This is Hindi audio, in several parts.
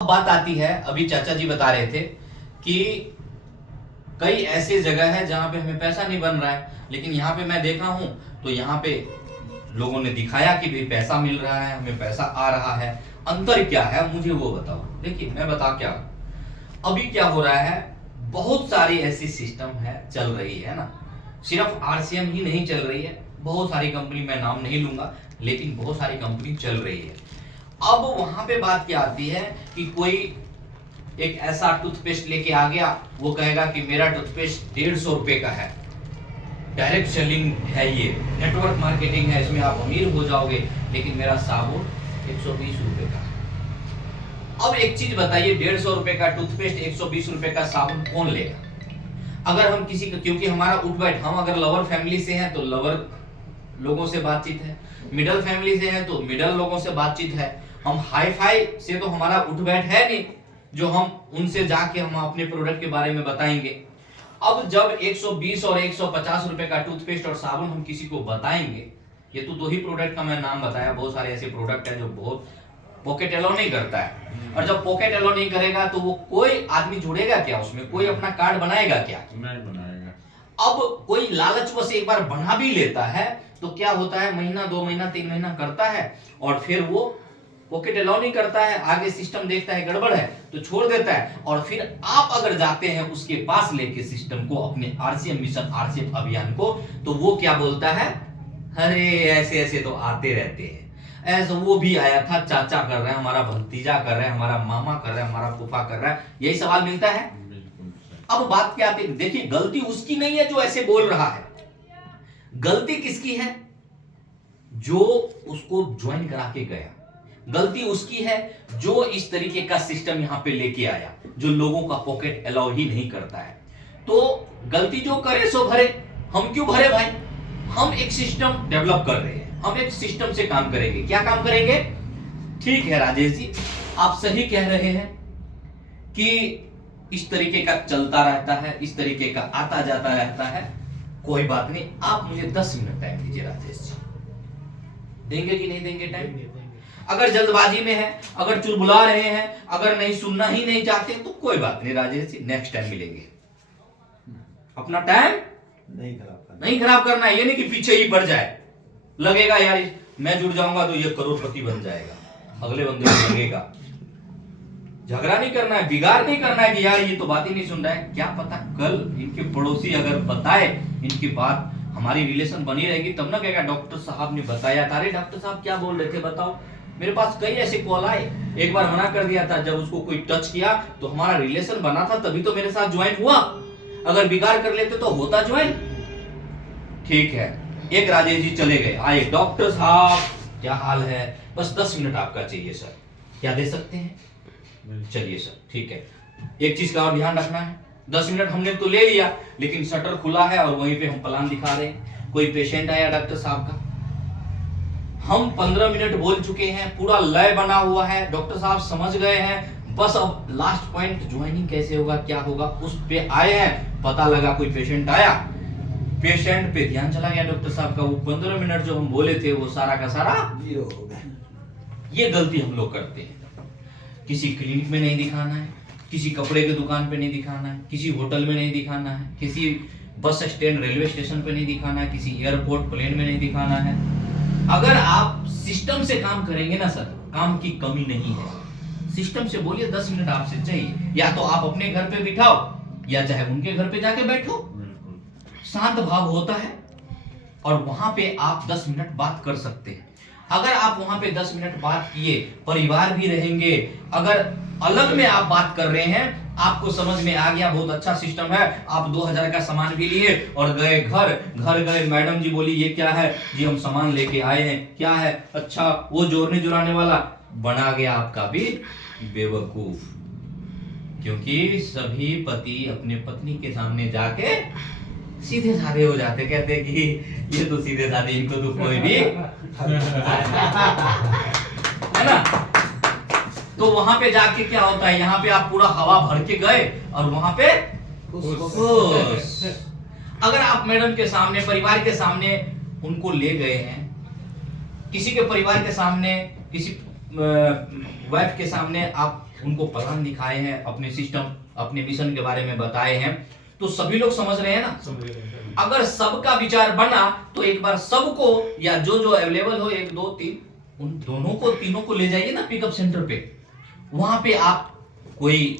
बात आती है, अभी चाचा जी बता रहे थे कि कई ऐसे जगह है जहां पे हमें पैसा नहीं बन रहा है, लेकिन यहाँ पे मैं देखा हूं तो यहाँ पे लोगों ने दिखाया कि भाई पैसा मिल रहा है, हमें पैसा आ रहा है। अंतर क्या है मुझे वो बताओ। देखिए मैं बता क्या, अभी क्या हो रहा है, बहुत सारी ऐसी सिस्टम है चल रही है ना, सिर्फ आरसीएम ही नहीं चल रही है, बहुत सारी कंपनी, मैं नाम नहीं लूंगा, लेकिन बहुत सारी कंपनी चल रही है। अब वहां पे बात क्या आती है कि कोई एक ऐसा टूथपेस्ट लेके आ गया, वो कहेगा कि मेरा टूथपेस्ट 150 रुपए का है, डायरेक्ट सेलिंग है, ये नेटवर्क मार्केटिंग है, इसमें आप अमीर हो जाओगे, लेकिन मेरा साबुन 120 रुपए का है। अब एक चीज बताइए, 150 रुपए का टूथपेस्ट 120 रुपए का साबुन कौन लेगा? अगर हम किसी का, क्योंकि हमारा उठ बैठ, हम अगर लवर फैमिली से हैं तो लवर लोगों से बातचीत है, मिडल फैमिली से हैं तो मिडल लोगों से बातचीत है, हम हाई फाई से तो हमारा उठ बैठ है नहीं जो हम उनसे जाके हम अपने प्रोडक्ट के बारे में बताएंगे। अब जब 120 और 150 रुपए का टूथपेस्ट और साबुन हम किसी को बताएंगे, ये तो 2 ही प्रोडक्ट का मैं नाम बताया, बहुत सारे ऐसे प्रोडक्ट है जो बहुत पॉकेट अलाउ नहीं करता है, और जब पॉकेट अलाउ नहीं करेगा तो वो कोई आदमी जुड़ेगा क्या उसमें, कोई अपना कार्ड बनाएगा क्या? नहीं बनाएगा। अब कोई लालचवश एक बार बना भी लेता है तो क्या होता है, महीना 2 महीना 3 महीना करता है और फिर वो पॉकेट अलाउ नहीं करता है, आगे सिस्टम देखता है गड़बड़ है तो छोड़ देता है, और फिर आप अगर जाते हैं उसके पास लेके सिस्टम को, अपने आरसीएम मिशन, आरसीएम अभियान को, तो वो क्या बोलता है, अरे ऐसे ऐसे तो आते रहते हैं, ऐसा वो भी आया था, चाचा कर रहा है, हमारा भतीजा कर रहा है, हमारा मामा कर रहा है, हमारा फूफा कर रहा है, यही सवाल मिलता है। अब बात क्या आती है, देखिए गलती उसकी नहीं है जो ऐसे बोल रहा है, गलती किसकी है, जो उसको ज्वाइन करा के गया, गलती उसकी है जो इस तरीके का सिस्टम यहां पे लेके आया, जो लोगों का पॉकेट अलाउ ही नहीं करता है। तो गलती जो करे सो भरे, हम क्यों भरे भाई, हम एक सिस्टम डेवलप कर रहे हैं, हम एक सिस्टम से काम करेंगे। क्या काम करेंगे? ठीक है राजेश जी, आप सही कह रहे हैं कि इस तरीके का चलता रहता है, इस तरीके का आता जाता रहता है, कोई बात नहीं, आप मुझे 10 मिनट टाइम दीजिए राजेश जी। देंगे कि नहीं देंगे टाइम? अगर जल्दबाजी में है, अगर चुलबुला रहे हैं, अगर नहीं सुनना ही नहीं चाहते तो कोई बात नहीं राजेश जी, नेक्स्ट टाइम मिलेंगे। अपना टाइम नहीं खराब करना है, ये नहीं कि पीछे ही पड़ जाए, लगेगा यार मैं जुड़ जाऊंगा तो ये करोड़पति बन जाएगा, अगले बंदे को लगेगा। झगड़ा नहीं करना है, बिगाड़ नहीं करना है कि यार ये तो बात ही नहीं सुन रहा है, क्या पता कल इनके पड़ोसी अगर बताए इनकी बात, हमारी रिलेशन बनी रहेगी, तब ना कहेगा डॉक्टर साहब ने बताया था। अरे डॉक्टर साहब क्या बोल रहे थे बताओ, मेरे पास कई ऐसे कॉल आए, एक बार मना कर दिया था, जब उसको कोई टच किया तो हमारा रिलेशन बना था, तभी तो मेरे साथ ज्वाइन हुआ, अगर बिगाड़ कर लेते तो होता ज्वाइन। ठीक है, एक राजेश जी चले गए, आए, डॉक्टर साहब क्या हाल है, बस 10 मिनट आपका चाहिए सर, क्या दे सकते हैं? चलिए सर ठीक है, एक चीज का और ध्यान रखना है, 10 मिनट हमने तो ले लिया, लेकिन शटर खुला है और वहीं पे हम प्लान दिखा रहे हैं। कोई पेशेंट आया डॉक्टर साहब का, हम 15 मिनट बोल चुके हैं, पूरा लय बना हुआ है, डॉक्टर साहब समझ गए हैं, बस अब लास्ट पॉइंट ज्वाइनिंग कैसे होगा, क्या होगा, उस पे आए हैं। पता लगा कोई पेशेंट आया, पेशेंट पे ध्यान चला गया डॉक्टर साहब का, वो 15 मिनट जो हम बोले थे वो सारा का सारा जीरो हो गया। ये गलती हम लोग करते हैं, किसी क्लिनिक में नहीं दिखाना है, किसी कपड़े की दुकान पे नहीं दिखाना है, किसी होटल में नहीं दिखाना है, किसी बस स्टैंड रेलवे स्टेशन पे नहीं दिखाना है, किसी एयरपोर्ट प्लेन में नहीं दिखाना है। अगर आप सिस्टम से काम करेंगे ना सर, काम की कमी नहीं है, सिस्टम से बोलिए 10 मिनट आपसे चाहिए, या तो आप अपने घर पे बिठाओ या चाहे उनके घर पे जाके बैठो, शांत भाव होता है और वहां पे आप 10 मिनट बात कर सकते हैं। अगर आप वहां पे 10 मिनट बात किए, परिवार भी रहेंगे, अगर अलग में आप बात कर रहे हैं, आपको समझ में आ गया बहुत अच्छा सिस्टम है, आप 2000 का सामान भी लिए और गए घर गए, मैडम जी बोली ये क्या है जी, हम सामान लेके आए हैं, क्या है, अच्छा वो जोड़ने जुड़ाने वाला, बना गया आपका भी बेवकूफ, क्योंकि सभी पति अपने पत्नी के सामने जाके सीधे साधे हो जाते, कहते कि ये तो सीधे साधे, इनको तो कोई भी है ना। तो वहां पे जाके क्या होता है, यहाँ पे आप पूरा हवा भर के गए और वहां पे खुश। अगर आप मैडम के सामने, परिवार के सामने उनको ले गए हैं, किसी के परिवार के सामने, किसी वाइफ के सामने आप उनको प्लान दिखाए हैं, अपने सिस्टम, अपने मिशन के बारे में बताए हैं, तो सभी लोग समझ रहे हैं ना। अगर सबका विचार बना तो एक बार सबको, या जो जो अवेलेबल हो 1 2 3, उन दोनों को, तीनों को ले जाइए ना पिकअप सेंटर पे। वहां पे आप, कोई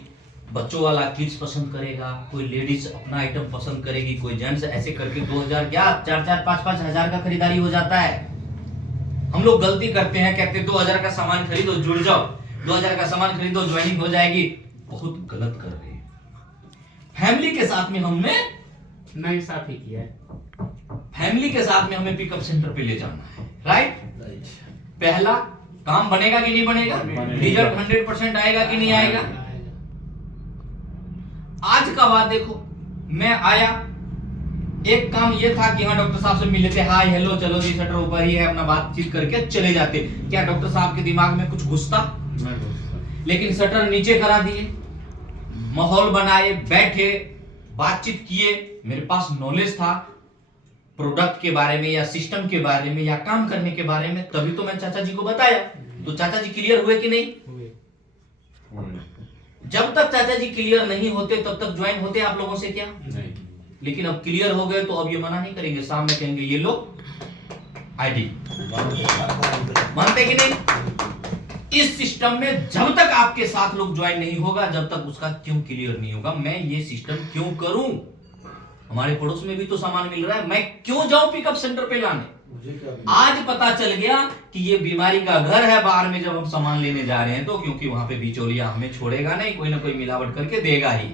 बच्चों वाला किड्स पसंद करेगा, कोई लेडीज अपना आइटम पसंद करेगी, कोई जेंट्स, ऐसे करके 2000 क्या 4 5 हजार का खरीदारी हो जाता है। हम लोग गलती करते हैं, कहते हैं 2000 का सामान खरीदो जुड़ जाओ, 2000 का सामान खरीदो ज्वाइनिंग हो जाएगी। बहुत गलत कर रहे हैं। फैमिली के साथ में हमने नहीं साथ ही किया है। फैमिली के साथ में हमें पिकअप सेंटर पे ले जाना है, राइट। पहला काम बनेगा कि नहीं बनेगा, रिजल्ट 100% आएगा कि नहीं आएगा। आज का बात देखो, मैं आया, एक काम ये था कि हाँ डॉक्टर साहब से मिल लेते, हाय हेलो चलो जी शटर ऊपर ही है, अपना बातचीत करके चले जाते। क्या डॉक्टर साहब के दिमाग में कुछ घुसता? लेकिन शटर नीचे करा दिए, माहौल बनाए, बैठे, बातचीत किए, मेरे पास नॉलेज था प्रोडक्ट के बारे में या सिस्टम के बारे में या काम करने के बारे में, तभी तो मैं चाचा जी को बताया। तो चाचा जी क्लियर हुए कि नहीं? जब तक चाचा जी क्लियर नहीं होते तब तक ज्वाइन होते आप लोगों से क्या? नहीं। लेकिन अब क्लियर हो गए तो अब ये मना नहीं करेंगे, सामने कहेंगे ये लो आईडी, मानते कि नहीं? इस सिस्टम में जब तक आपके साथ लोग ज्वाइन नहीं होगा, जब तक उसका क्यों क्लियर नहीं होगा, मैं ये सिस्टम क्यों करूं, हमारे पड़ोस में भी तो सामान मिल रहा है, मैं क्यों जाऊं पिकअप सेंटर पे लाने। आज पता चल गया कि ये बीमारी का घर है बाहर में जब हम सामान लेने जा रहे हैं तो, क्योंकि वहां पे बिचौलिया हमें छोड़ेगा नहीं, कोई ना कोई मिलावट करके देगा ही।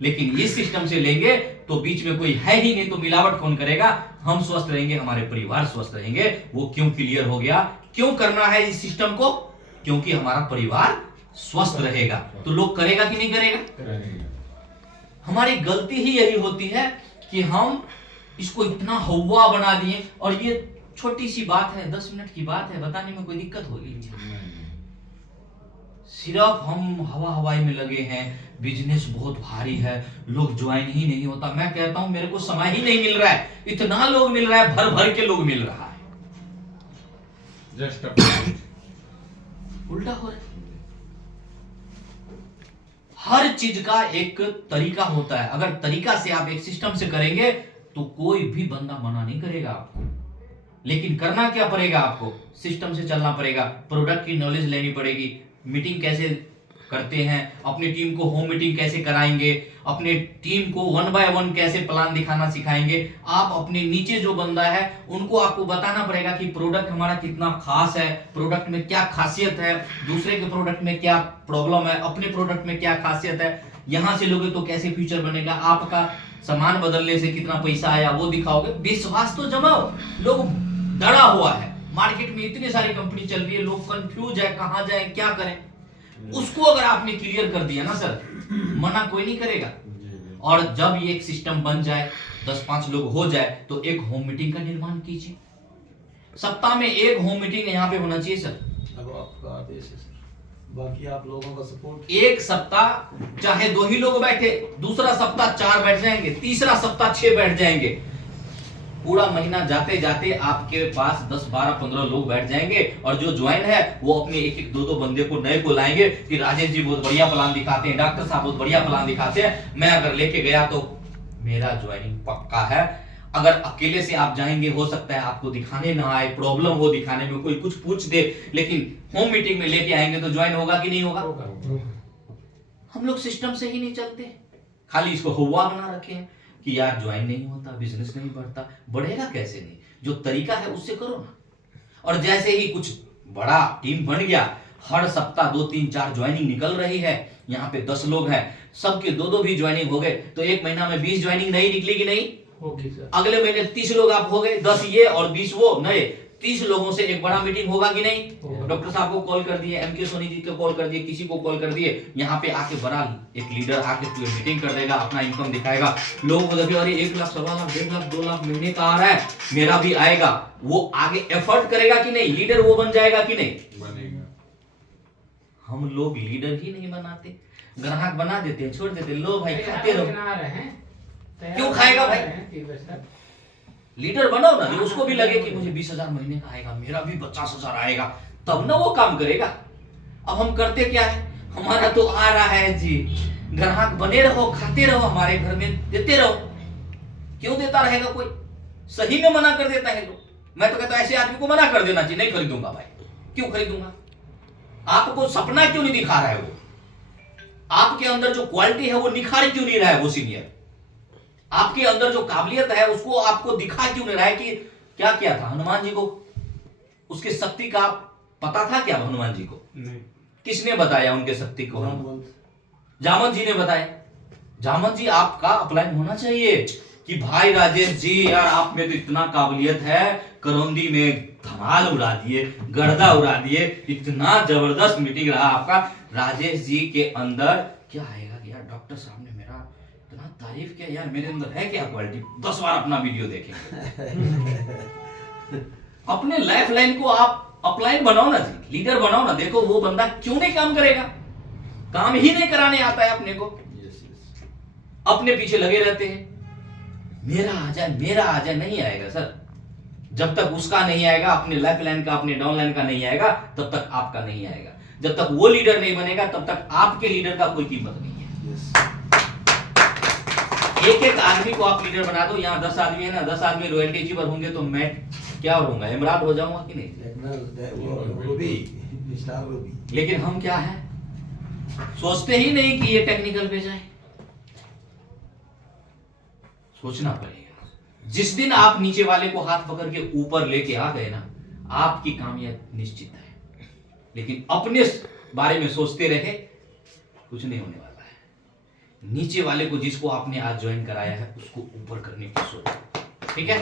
लेकिन इस सिस्टम से लेंगे तो बीच में कोई है ही नहीं, तो मिलावट कौन करेगा? हम स्वस्थ रहेंगे, हमारे परिवार स्वस्थ रहेंगे। वो क्यों क्लियर हो गया, क्यों करना है इस सिस्टम को? क्योंकि हमारा परिवार स्वस्थ रहेगा। तो लोग करेगा कि नहीं करेगा? हमारी गलती ही यही होती है कि हम इसको इतना हवा बना दिए, और ये छोटी सी बात है, 10 मिनट की बात है, बताने में कोई दिक्कत होगी? सिर्फ हम हवाई में लगे हैं, बिजनेस बहुत भारी है, लोग ज्वाइन ही नहीं होता। मैं कहता हूं मेरे को समय ही नहीं मिल रहा है, इतना लोग मिल रहा है, भर भर के लोग मिल रहा है, उल्टा हो रहा है। हर चीज का एक तरीका होता है, अगर तरीका से आप एक सिस्टम से करेंगे तो कोई भी बंदा मना नहीं करेगा आपको। लेकिन करना क्या पड़ेगा आपको? सिस्टम से चलना पड़ेगा, प्रोडक्ट की नॉलेज लेनी पड़ेगी, मीटिंग कैसे करते हैं, अपनी टीम को होम मीटिंग कैसे कराएंगे, अपने टीम को 1 बाय 1 कैसे प्लान दिखाना सिखाएंगे। आप अपने नीचे जो बंदा है उनको आपको बताना पड़ेगा कि प्रोडक्ट हमारा कितना खास है, प्रोडक्ट में क्या खासियत है, दूसरे के प्रोडक्ट में क्या प्रॉब्लम है, अपने प्रोडक्ट में क्या खासियत है, यहां से लोगे तो कैसे फ्यूचर बनेगा, आपका सामान बदलने से कितना पैसा आया वो दिखाओगे। विश्वास तो जमाओ। लोग डरा हुआ है, मार्केट में इतनी सारी कंपनी चल रही है, लोग कंफ्यूज है, कहां जाए क्या करें। उसको अगर आपने क्लियर कर दिया ना सर, मना कोई नहीं करेगा। और जब ये एक सिस्टम बन जाए, 10-5 लोग हो जाए, तो एक होम मीटिंग का निर्माण कीजिए। सप्ताह में एक होम मीटिंग यहाँ पे होना चाहिए सर। अब आपका आदेश है सर, बाकी आप लोगों का सपोर्ट। एक सप्ताह चाहे 2 ही लोग बैठे, दूसरा सप्ताह 4 बैठ जाएंगे, तीसरा सप्ताह 6 बैठ जाएंगे, पूरा महीना जाते जाते आपके पास 10 12 15 लोग बैठ जाएंगे। और जो ज्वाइन है वो अपने 1 2 बंदे को नए को लाएंगे कि राजेश जी बहुत बढ़िया प्लान दिखाते हैं, डॉक्टर साहब बहुत बढ़िया प्लान दिखाते हैं, मैं अगर लेके गया तो मेरा ज्वाइनिंग पक्का है। अगर अकेले से आप जाएंगे, हो सकता है आपको दिखाने ना आए, प्रॉब्लम हो दिखाने में, कोई कुछ पूछ दे, लेकिन होम मीटिंग में लेके आएंगे तो ज्वाइन होगा कि नहीं होगा? हम लोग सिस्टम से ही नहीं चलते, खाली इसको हुआ बना रखे हैं कि यार ज्वाइन नहीं होता, बिजनेस नहीं बढ़ता। बढ़ेगा कैसे नहीं? जो तरीका है उससे करो ना। और जैसे ही कुछ बड़ा टीम बन गया, हर सप्ताह 2 3 4 ज्वाइनिंग निकल रही है, यहाँ पे 10 लोग हैं, सबके 2 भी ज्वाइनिंग हो गए, तो 1 महीना में 20 ज्वाइनिंग नहीं निकलेगी? नहीं होगी सर। अगले महीने 30 लोग आप हो गए, 10 ये और 20 वो नए, 30 लोगों से एक बड़ा मीटिंग होगा कि नहीं? डॉक्टर साहब को कॉल कर दिए, MK सोनी जी को कॉल कर दिए, किसी को कॉल कर दिए, यहाँ पे आके बड़ा एक लीडर आके पूरी मीटिंग कर देगा, अपना इनकम दिखाएगा, लोगों को देखिए अरे 1 लाख 1.25 लाख 1.5 लाख 2 लाख महीने का आ रहा है, मेरा भी आएगा। वो आगे एफर्ट करेगा कि नहीं? लीडर वो बन जाएगा कि नहीं? बनेगा। हम लोग लीडर ही नहीं बनाते, ग्राहक बना देते हैं, छोड़ देते, लो भाई खाते रहो। क्यों खाएगा भाई? लीडर बनो ना, जो उसको भी लगे कि मुझे 20,000 महीने का आएगा, मेरा भी 50,000 आएगा, तब ना वो काम करेगा। अब हम करते क्या है, हमारा तो आ रहा है जी, ग्राहक बने रहो, खाते रहो, हमारे घर में देते रहो। क्यों देता रहेगा कोई? सही में मना कर देता है लोग। मैं तो कहता हूं ऐसे आदमी को मना कर देना चाहिए, नहीं खरीदूंगा भाई। क्यों खरीदूंगा? आपको सपना क्यों नहीं दिखा रहा है वो? आपके अंदर जो क्वालिटी है वो निखार क्यों नहीं रहा है वो सीनियर? आपके अंदर जो काबिलियत है उसको आपको दिखा क्यों नहीं रहा है? कि क्या किया था हनुमान जी को, उसके शक्ति का पता था क्या हनुमान जी को? नहीं। किसने बताया उनके शक्ति को? जामवंत। जामवंत जी ने बताया। जामवंत जी आपका अपलाइन होना चाहिए कि भाई राजेश जी यार आप में तो इतना काबिलियत है, करौंदी में धमाल उड़ा दिए, गर्दा उड़ा दिए, इतना जबरदस्त मीटिंग रहा आपका। राजेश जी के अंदर क्या आएगा कि यार डॉक्टर साहब ने मेरा इतना तारीफ किया, यार मेरे अंदर है क्या क्वालिटी, 10 बार अपना वीडियो देखेंगे। अपने लाइफ लाइन को आप अपलाइन बनाओ ना जी, लीडर बनाओ ना। देखो वो बंदा क्यों नहीं काम करेगा? काम ही नहीं कराने आता है अपने को, यस यस। अपने पीछे लगे रहते हैं, मेरा आ जाए मेरा आ जाए। नहीं आएगा सर, जब तक उसका नहीं आएगा, अपने लाइफ लाइन का अपने डाउन लाइन का नहीं आएगा, तब तक आपका नहीं आएगा। जब तक वो लीडर नहीं बनेगा तब तक आपके लीडर का कोई कीमत नहीं है। यस। एक एक आदमी को आप लीडर बना दो। यहाँ 10 आदमी है ना, 10 आदमी रॉयल्टी अचीवर होंगे तो मैं क्या होऊंगा, इमरान हो जाऊंगा कि नहीं? Star Ruby. लेकिन हम क्या है, सोचते ही नहीं कि ये टेक्निकल पे जाए। सोचना पड़ेगा। जिस दिन आप नीचे वाले को हाथ पकड़ के ऊपर लेके आ गए ना, आपकी कामयाबी निश्चित है। लेकिन अपने बारे में सोचते रहे, कुछ नहीं होने वाला है। नीचे वाले को, जिसको आपने आज ज्वाइन कराया है, उसको ऊपर करने की सोच। ठीक है।